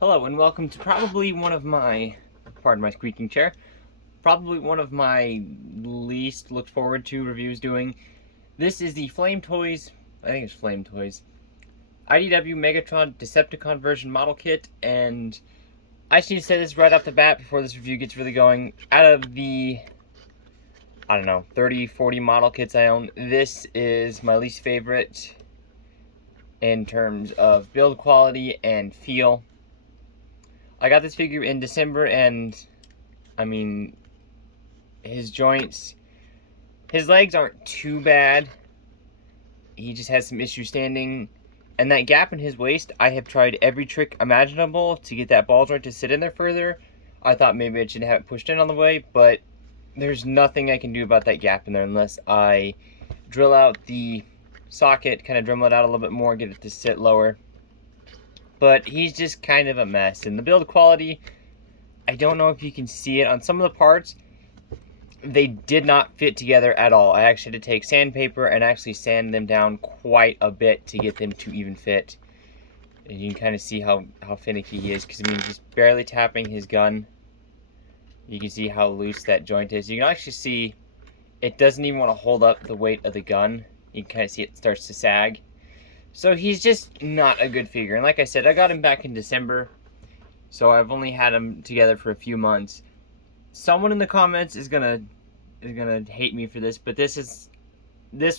Hello and welcome to probably one of my, pardon my squeaking chair, probably one of my least looked forward to reviews doing. This is the Flame Toys, I think it's Flame Toys, IDW Megatron Decepticon version model kit, and I just need to say this right off the bat before this review gets really going. Out of the, I don't know, 30, 40 model kits I own, this is my least favorite in terms of build quality and feel. I got this figure in December, and I mean, his joints, his legs aren't too bad. He just has some issues standing. And that gap in his waist, I have tried every trick imaginable to get that ball joint to sit in there further. I thought maybe I should have it pushed in on the way, but there's nothing I can do about that gap in there unless I drill out the socket, kind of Dremel it out a little bit more, get it to sit lower. But he's just kind of a mess. And the build quality, I don't know if you can see it on some of the parts. They did not fit together at all. I actually had to take sandpaper and actually sand them down quite a bit to get them to even fit. And you can kind of see how finicky he is, because I mean, he's barely tapping his gun. You can see how loose that joint is. You can actually see it doesn't even want to hold up the weight of the gun. You can kind of see it starts to sag. So he's just not a good figure. And like I said, I got him back in December, so I've only had him together for a few months. Someone in the comments is gonna hate me for this, but this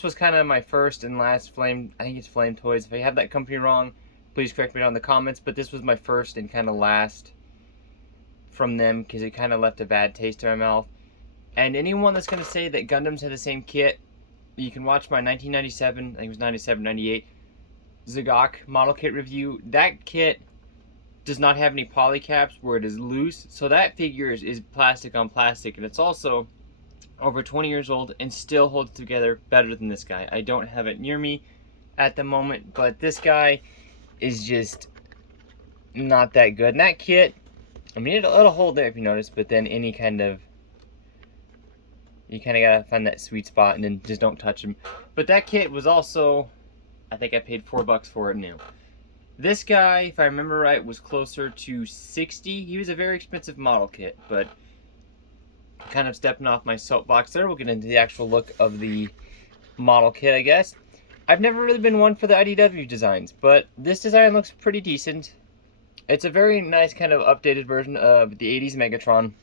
was kind of my first and last Flame. I think it's Flame Toys. If I have that company wrong, please correct me down in the comments. But this was my first and kind of last from them, because it kind of left a bad taste in my mouth. And anyone that's gonna say that Gundams had the same kit, you can watch my 1997, I think it was 97, 98 Zagok model kit review. That kit does not have any poly caps where it is loose, so that figure is plastic on plastic, and it's also over 20 years old and still holds together better than this guy. I don't have it near me at the moment, but this guy is just not that good. And that kit, I mean, it'll hold there if you notice, but then any kind of, you kind of gotta find that sweet spot and then just don't touch him. But that kit was also, I think I paid $4 for it new. This guy, if I remember right, was closer to 60. He was a very expensive model kit, but kind of stepping off my soapbox there. We'll get into the actual look of the model kit, I guess. I've never really been one for the IDW designs, but this design looks pretty decent. It's a very nice kind of updated version of the 80s Megatron.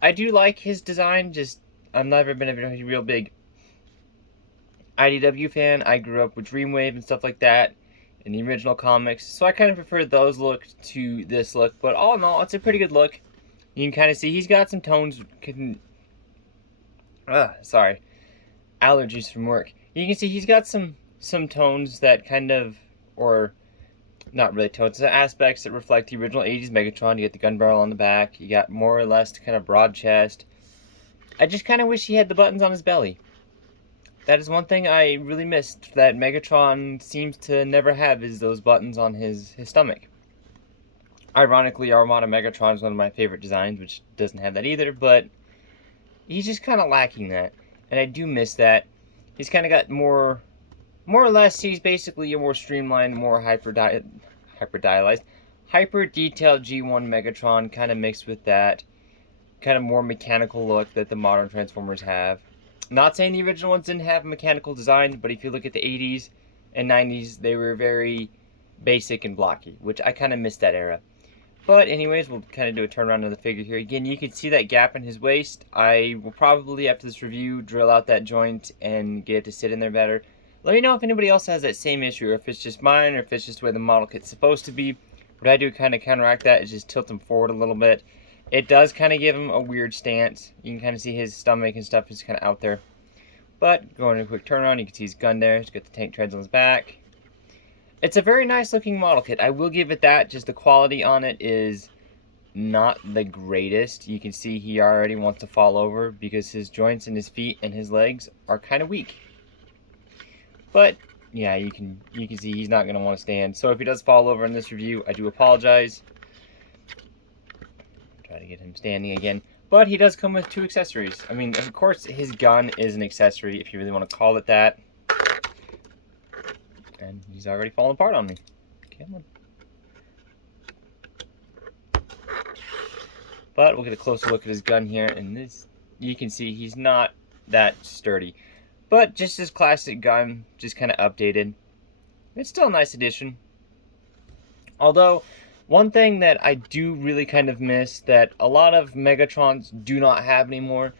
I do like his design, just I've never been a real big IDW fan. I grew up with Dreamwave and stuff like that in the original comics, so I kind of prefer those looks to this look. But all in all, it's a pretty good look. You can kind of see he's got some tones. Sorry, allergies from work. You can see he's got some tones that kind of, or not really tones, aspects that reflect the original 80s Megatron. You get the gun barrel on the back. You got more or less kind of broad chest. I just kind of wish he had the buttons on his belly. That is one thing I really missed that Megatron seems to never have, is those buttons on his stomach. Ironically, Armada Megatron is one of my favorite designs, which doesn't have that either, but he's just kind of lacking that. And I do miss that. He's kind of got more or less, he's basically a more streamlined, more hyper-detailed G1 Megatron, kind of mixed with that kind of more mechanical look that the modern Transformers have. Not saying the original ones didn't have mechanical design, but if you look at the 80s and 90s, they were very basic and blocky, which I kind of missed that era. But anyways, we'll kind of do a turnaround of the figure here. Again, you can see that gap in his waist. I will probably, after this review, drill out that joint and get it to sit in there better. Let me know if anybody else has that same issue, or if it's just mine, or if it's just the way the model kit's supposed to be. What I do to kind of counteract that is just tilt him forward a little bit. It does kind of give him a weird stance. You can kind of see his stomach and stuff is kind of out there. But going to a quick turnaround, you can see his gun there. He's got the tank treads on his back. It's a very nice looking model kit. I will give it that. Just the quality on it is not the greatest. You can see he already wants to fall over because his joints and his feet and his legs are kind of weak. But yeah, you can see he's not going to want to stand. So if he does fall over in this review, I do apologize. Try to get him standing again. But he does come with 2 accessories. I mean, of course, his gun is an accessory, if you really want to call it that. And he's already fallen apart on me. Come on. But we'll get a closer look at his gun here, and this, you can see he's not that sturdy. But just his classic gun, just kind of updated. It's still a nice addition. Although, one thing that I do really kind of miss that a lot of Megatrons do not have anymore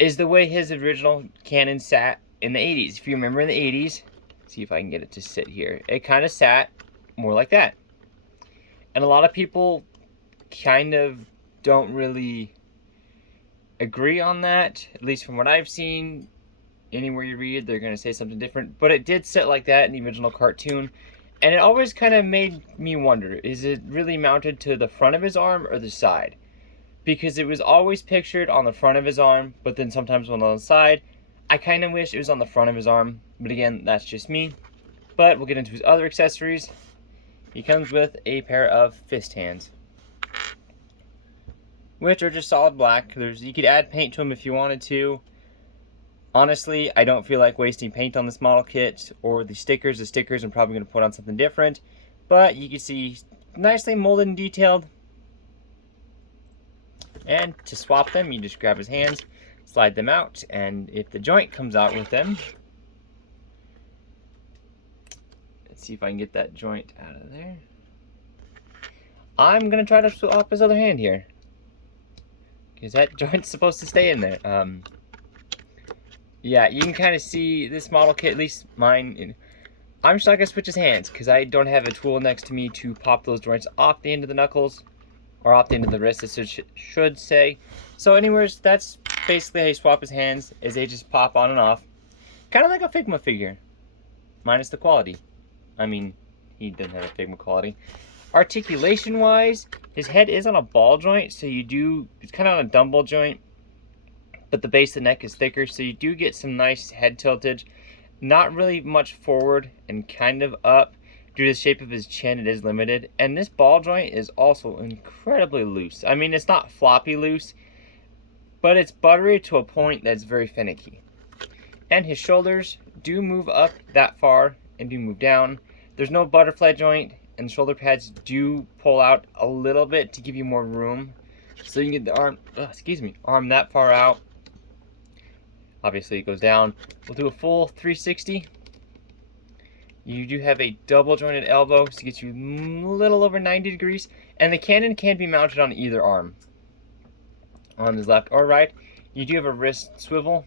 is the way his original cannon sat in the 80s. If you remember in the 80s, see if I can get it to sit here. It kind of sat more like that. And a lot of people kind of don't really agree on that, at least from what I've seen. Anywhere you read, they're going to say something different. But it did sit like that in the original cartoon. And it always kind of made me wonder, is it really mounted to the front of his arm or the side? Because it was always pictured on the front of his arm, but then sometimes on the side. I kind of wish it was on the front of his arm, but again, that's just me. But we'll get into his other accessories. He comes with a pair of fist hands, which are just solid black. You could add paint to them if you wanted to. Honestly, I don't feel like wasting paint on this model kit or the stickers. The stickers I'm probably going to put on something different. But you can see nicely molded and detailed. And to swap them, you just grab his hands, slide them out, and if the joint comes out with them, let's see if I can get that joint out of there. I'm going to try to swap his other hand here, because that joint's supposed to stay in there. Yeah, you can kind of see this model kit, at least mine. I'm just not going to switch his hands because I don't have a tool next to me to pop those joints off the end of the knuckles, or off the end of the wrist, as it should say. So anyways, that's basically how you swap his hands, is they just pop on and off. Kind of like a Figma figure, minus the quality. I mean, he doesn't have a Figma quality. Articulation-wise, his head is on a ball joint, so it's kind of on a dumbbell joint. But the base of the neck is thicker, so you do get some nice head tiltage. Not really much forward and kind of up. Due to the shape of his chin, it is limited. And this ball joint is also incredibly loose. I mean, it's not floppy loose, but it's buttery to a point that's very finicky. And his shoulders do move up that far and do move down. There's no butterfly joint, and the shoulder pads do pull out a little bit to give you more room. So you can get the arm that far out. Obviously, it goes down. We'll do a full 360. You do have a double jointed elbow, so it gets you a little over 90 degrees. And the cannon can be mounted on either arm, on his left or right. You do have a wrist swivel.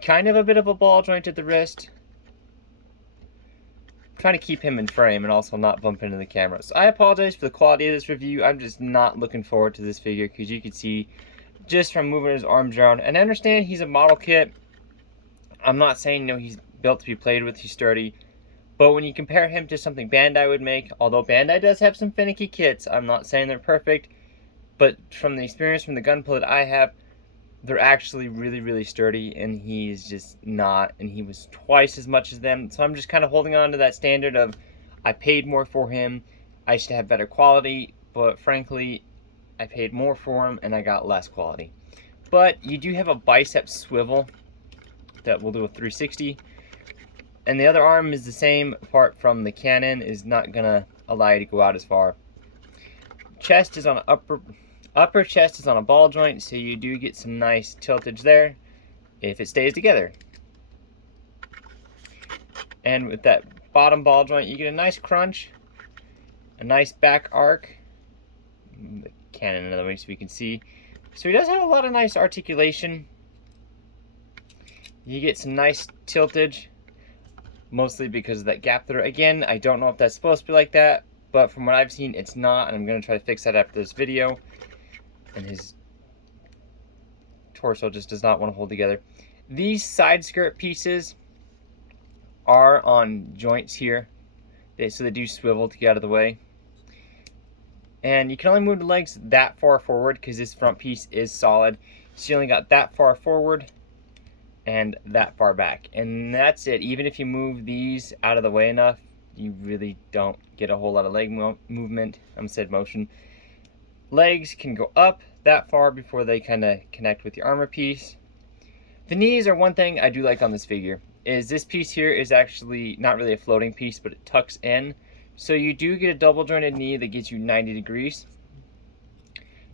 Kind of a bit of a ball joint at the wrist. I'm trying to keep him in frame and also not bump into the camera. So I apologize for the quality of this review. I'm just not looking forward to this figure because you can see just from moving his arms around. And I understand he's a model kit. I'm not saying he's built to be played with, he's sturdy. But when you compare him to something Bandai would make, although Bandai does have some finicky kits, I'm not saying they're perfect, but from the experience from the gunpla that I have, they're actually really, really sturdy, and he's just not, and he was twice as much as them. So I'm just kind of holding on to that standard of, I paid more for him, I should have better quality, but frankly, I paid more for him, and I got less quality. But you do have a bicep swivel that will do a 360, and the other arm is the same, apart from the cannon is not gonna allow you to go out as far. Chest is on an upper chest is on a ball joint, so you do get some nice tiltage there if it stays together. And with that bottom ball joint, you get a nice crunch, a nice back arc. The cannon another way so we can see. So he does have a lot of nice articulation. You get some nice tiltage, mostly because of that gap there. Again, I don't know if that's supposed to be like that, but from what I've seen, it's not, and I'm going to try to fix that after this video. And his torso just does not want to hold together. These side skirt pieces are on joints here, so they do swivel to get out of the way. And you can only move the legs that far forward because this front piece is solid. So you only got that far forward and that far back. And that's it. Even if you move these out of the way enough, you really don't get a whole lot of leg movement. Motion. Legs can go up that far before they kind of connect with the armor piece. The knees are one thing I do like on this figure. Is this piece here is actually not really a floating piece, but it tucks in. So you do get a double jointed knee that gets you 90 degrees.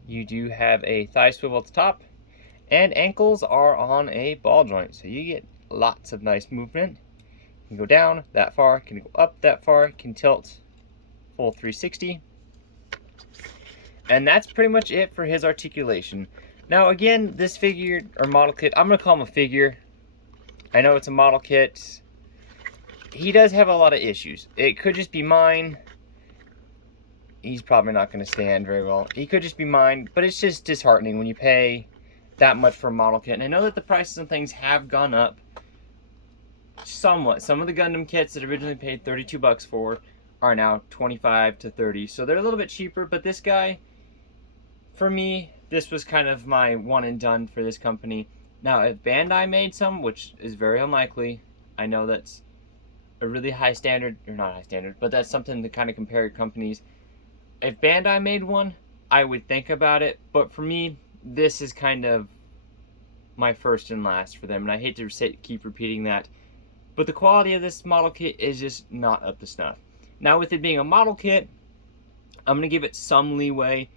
You do have a thigh swivel at the top, and ankles are on a ball joint, so you get lots of nice movement. You can go down that far, can go up that far, can tilt full 360. And that's pretty much it for his articulation. Now again, this figure, or model kit, I'm going to call him a figure. I know it's a model kit. He does have a lot of issues. It could just be mine. He's probably not going to stand very well. He could just be mine, but it's just disheartening when you pay that much for a model kit. And I know that the prices on things have gone up somewhat. Some of the Gundam kits that originally paid 32 bucks for are now 25 to 30. So they're a little bit cheaper, but this guy, for me, this was kind of my one and done for this company. Now, if Bandai made some, which is very unlikely, I know that's a really high standard, or not high standard, but that's something to kind of compare companies. If Bandai made one, I would think about it, but for me, this is kind of my first and last for them, and I hate to keep repeating that, but the quality of this model kit is just not up to snuff. Now, with it being a model kit, I'm going to give it some leeway,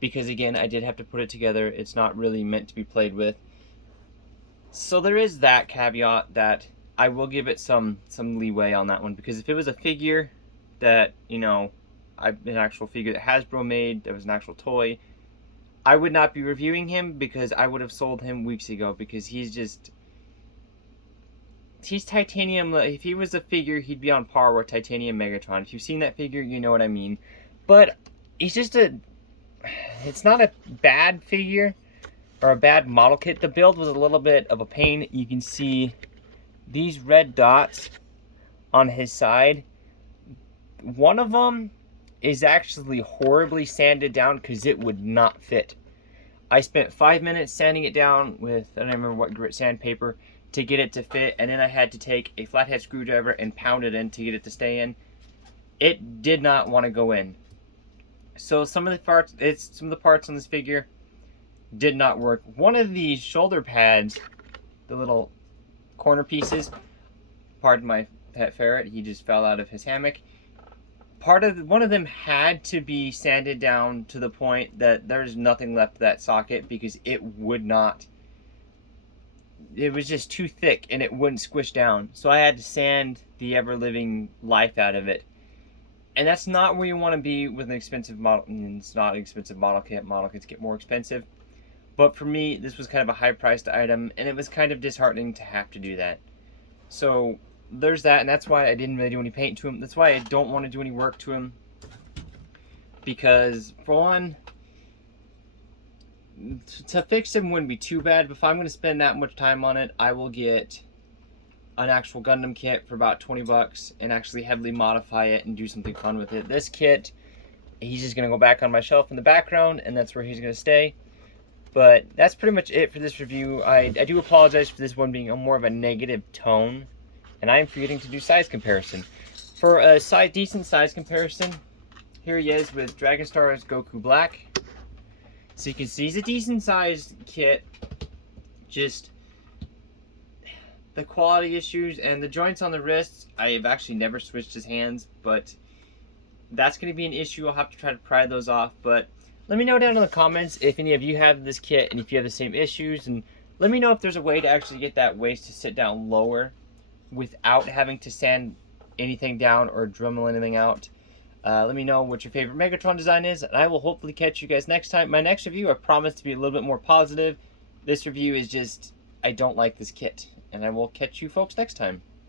because again, I did have to put it together. It's not really meant to be played with. So there is that caveat that I will give it some leeway on that one, because if it was a figure that, you know, an actual figure that Hasbro made, that was an actual toy, I would not be reviewing him, because I would have sold him weeks ago, because he's titanium. If he was a figure, he'd be on par with Titanium Megatron. If you've seen that figure, you know what I mean. But he's just it's not a bad figure or a bad model kit. The build was a little bit of a pain. You can see these red dots on his side. One of them is actually horribly sanded down because it would not fit. I spent 5 minutes sanding it down with, I don't remember what grit sandpaper, to get it to fit, and then I had to take a flathead screwdriver and pound it in to get it to stay in. It did not want to go in. So some of the parts on this figure did not work. One of these shoulder pads, the little corner pieces, pardon my pet ferret, he just fell out of his hammock. One of them had to be sanded down to the point that there's nothing left of that socket, because it would not. It was just too thick and it wouldn't squish down. So I had to sand the ever-living life out of it. And that's not where you want to be with an expensive model. It's not an expensive model kit. Model kits get more expensive. But for me, this was kind of a high-priced item, and it was kind of disheartening to have to do that. So there's that, and that's why I didn't really do any paint to him. That's why I don't want to do any work to him. Because, for one, to fix him wouldn't be too bad. But if I'm going to spend that much time on it, I will get an actual Gundam kit for about 20 bucks and actually heavily modify it and do something fun with it. This kit, he's just going to go back on my shelf in the background, and that's where he's going to stay. But that's pretty much it for this review. I do apologize for this one being more of a negative tone, and I am forgetting to do size comparison. For a decent size comparison, here he is with Dragon Star's Goku Black. So you can see he's a decent sized kit, just the quality issues and the joints on the wrists. I have actually never switched his hands, but that's going to be an issue. I'll have to try to pry those off. But let me know down in the comments if any of you have this kit and if you have the same issues, and let me know if there's a way to actually get that waist to sit down lower without having to sand anything down or Dremel anything out. Let me know what your favorite Megatron design is, and I will hopefully catch you guys next time. My next review, I promise to be a little bit more positive. This review is just, I don't like this kit. And I will catch you folks next time.